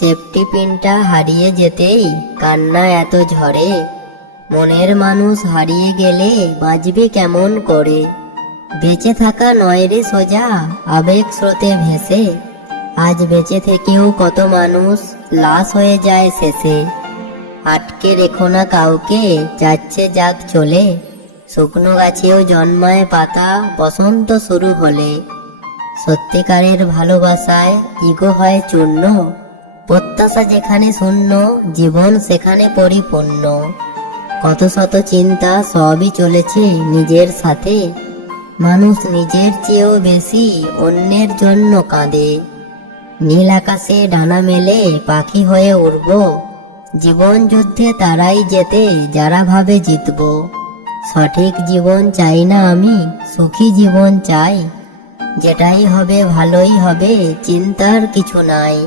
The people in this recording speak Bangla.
সেফটি পিনটা হারিয়ে যেতেই কান্না এত ঝরে। মনের মানুষ হারিয়ে গেলে বাঁচবি কেমন করে? বেঁচে থাকা নয় রে সোজা আবেগ স্রোতে ভেসে। আজ বেঁচে থেকেও কত মানুষ লাশ হয়ে যায় শেষে। আটকে রেখো না কাউকে, যাচ্ছে যাক চলে। শুকনো গাছেও জন্মায় পাতা বসন্ত শুরু হলে। সত্যিকারের ভালোবাসায় ইগো হয় চূর্ণ। প্রত্যাশা যেখানে শূন্য, জীবন সেখানে পরিপূর্ণ। কত শত চিন্তা সবই চলেছে নিজের সাথে। মানুষ নিজের চেয়েও বেশি অন্যের জন্য কাঁদে। নীল আকাশে ডানা মেলে পাখি হয়ে উড়ব। জীবন যুদ্ধে তারাই জেতে যারা ভাবে জিতব। সঠিক জীবন চাই না আমি, সুখী জীবন চাই। যেটাই হবে ভালোই হবে, চিন্তার কিছু নাই।